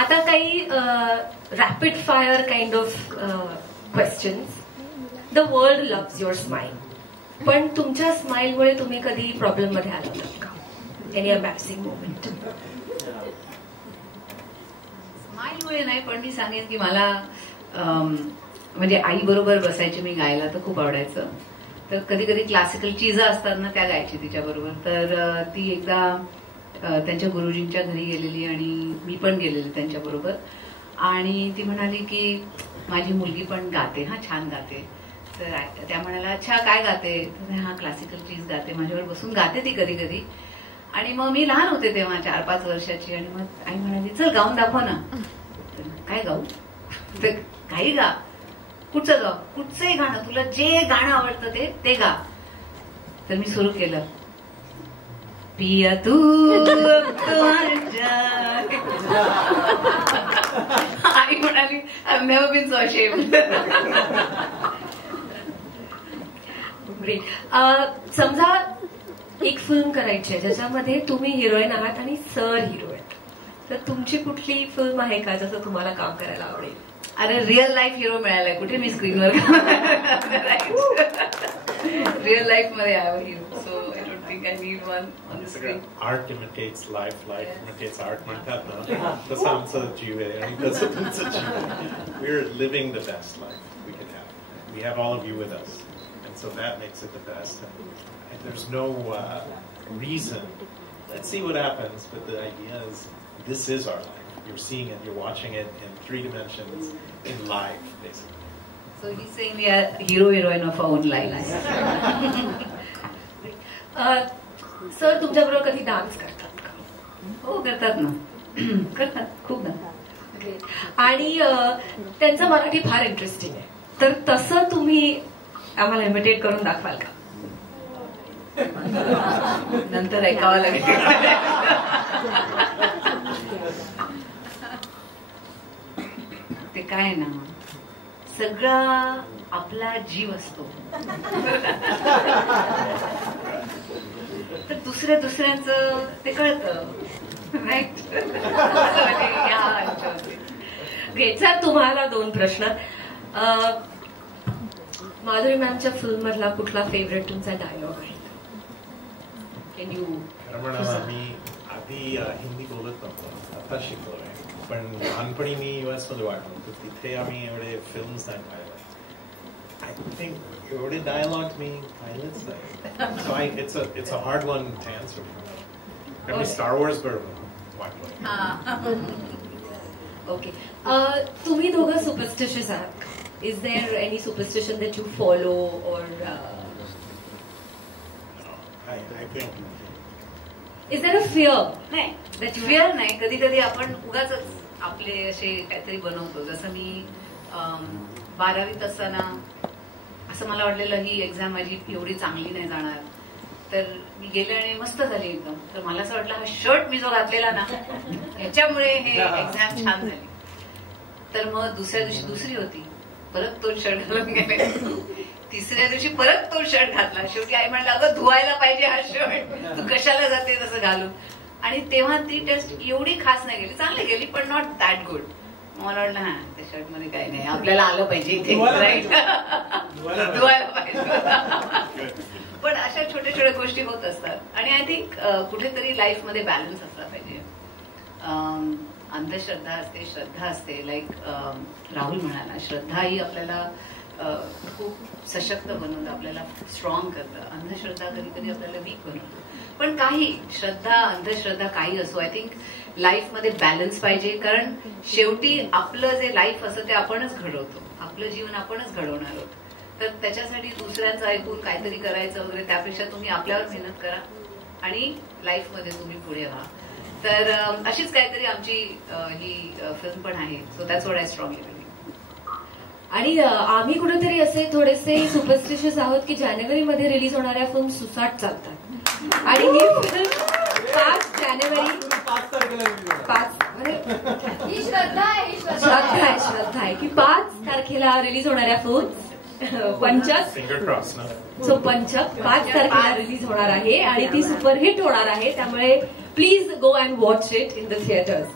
आता काही rapid fire kind of questions. The world loves your smile. पण तुमच्या स्माइलमुळे तुम्ही कधी प्रॉब्लेम मध्ये आला होता का? Any embarrassing moment? स्माइलमुळे नाही, पण मी सांगेन की मला म्हणजे आई बरोबर बसायची मी गायला तर खूप आवडायचं. तर कधी कधी क्लासिकल चीजा असतात ना त्या गायची तिच्याबरोबर. तर ती एकदा त्यांच्या गुरुजींच्या घरी गेलेली आणि मी पण गेलेली त्यांच्याबरोबर. आणि ती म्हणाली की माझी मुलगी पण गाते, हा छान गाते. तर त्या म्हणाला अच्छा काय गाते? तर हा क्लासिकल चीज गाते, माझ्यावर बसून गाते ती कधी कधी. आणि मग मी लहान होते तेव्हा 4-5 वर्षाची. आणि मग आई म्हणाली चल गाऊन दाखव ना. काय गाऊ? तर काही गा. कुठचं गाव? कुठचंही गाणं, तुला जे गाणं आवडतं ते गा. तर मी सुरू केलं पिया तू आई म्हणाली I've never been so ashamed. समजा एक फिल्म करायची आहे ज्याच्यामध्ये तुम्ही हिरोईन आहात आणि सर हिरो आहेत, तर तुमची कुठली फिल्म आहे का जसं तुम्हाला काम करायला आवडेल? अरे रिअल लाईफ हिरो मिळालाय कुठे मी स्क्रीनवर. रिअल लाईफ मध्ये आहे hero. So I don't think I need one on the screen. Art imitates life, life imitates art म्हणतात ना, तसं आमचं जीव आहे आणि तसं तुमचं जीव आहे. We are living the best life we can have. We have all of you with us. So that makes it the best, and there's no reason. Let's see what happens, but the idea is this is our life. You're seeing it, you're watching it in 3 dimensions, in live, basically. So he's saying we are hero-heroine of our own lives. Sir तुमच्याबरोबर कधी dance करतात का? हो करतात ना. करतात खूप ना. आणि त्यांचं मराठी फार इंटरेस्टिंग आहे, तर तसं तुम्ही आम्हाला इमिटेट करून दाखवाल का? नंतर ऐकावं लागेल. ते काय ना सगळा आपला जीव असतो, तर दुसऱ्यांचं ते कळतं. राईट. सर तुम्हाला 2 प्रश्न. माधुरी मॅमच्या फिल्म मधला कुठला फेवरेट तुमचा डायलॉग आहे? Can you? मी आधी हिंदी बोलत नव्हतो, आता शिकलोय. पण लहानपणी मी US मध्ये वाढलो, तर तिथे आम्ही एवढे फिल्म्स नाही पाहिले. आय थिंक एवढे डायलॉग मी पाहिलेच नाही. So it's a hard one two answer. पण मी स्टार वॉर्स बरोबर वाटलोय. ओके. तुम्ही दोघं सुपरस्टिशियस आहात. Is there any superstition that you follow or I think is there a fear? नाही, fear नाही. कधी कधी आपण उगाच आपले असे काहीतरी बनवतो. जसं मी 12वीत असताना असं मला वाटलेलं ही एक्झाम माझी एवढी चांगली नाही जाणार, तर मी गेले आणि मस्त झाली एकदम. तर मला असं वाटलं हा शर्ट मी जो घातलेला ना ह्याच्यामुळे हे एक्झाम छान झाली. तर मग दुसऱ्या दिवशी दुसरी होती, परत तो शर्ट घालून गेले. तिसऱ्या दिवशी परत तो शर्ट घातला. शेवटी आई म्हणलं अगं धुवायला पाहिजे हा शर्ट, तू कशाला जाते तसं घालून. आणि तेव्हा ती टेस्ट एवढी खास नाही गेली, चांगली गेली पण नॉट दॅट गुड. मला वाटलं हा त्या शर्ट मध्ये काही नाही, आपल्याला आलं पाहिजे इथे. धुवायला पाहिजे. पण अशा छोट्या छोट्या गोष्टी होत असतात. आणि आय थिंक कुठेतरी लाईफ मध्ये बॅलन्स असला पाहिजे. अंधश्रद्धा असते, श्रद्धा असते. लाईक राहुल म्हणाला, श्रद्धा ही आपल्याला खूप सशक्त बनवतं, आपल्याला स्ट्रॉंग करतं. अंधश्रद्धा कधी कधी आपल्याला वीक बनवतं. पण काही श्रद्धा अंधश्रद्धा काही असो, आय थिंक लाईफमध्ये बॅलन्स पाहिजे. कारण शेवटी आपलं जे लाईफ असतं ते आपणच घडवतो, आपलं जीवन आपणच घडवणार आहोत. तर त्याच्यासाठी दुसऱ्यांचं ऐकून काहीतरी करायचं वगैरे त्यापेक्षा तुम्ही आपल्यावर मेहनत करा आणि लाईफमध्ये तुम्ही पुढे व्हा. तर अशीच काहीतरी आमची ही फिल्म पण आहे. So that's what I strongly believe. आणि आम्ही कुठेतरी असे थोडेसे सुपरस्टिशियस आहोत की जानेवारीमध्ये रिलीज होणाऱ्या फिल्म सुसाट चालतात. आणि ही फिल्म 5 जानेवारी 5 ही श्रद्धा आहे की 5 तारखेला रिलीज होणाऱ्या फिल्म पंचक. सो पंचक 5 तारखेला रिलीज होणार आहे आणि ती सुपरहिट होणार आहे. त्यामुळे please go and watch it in the theatres.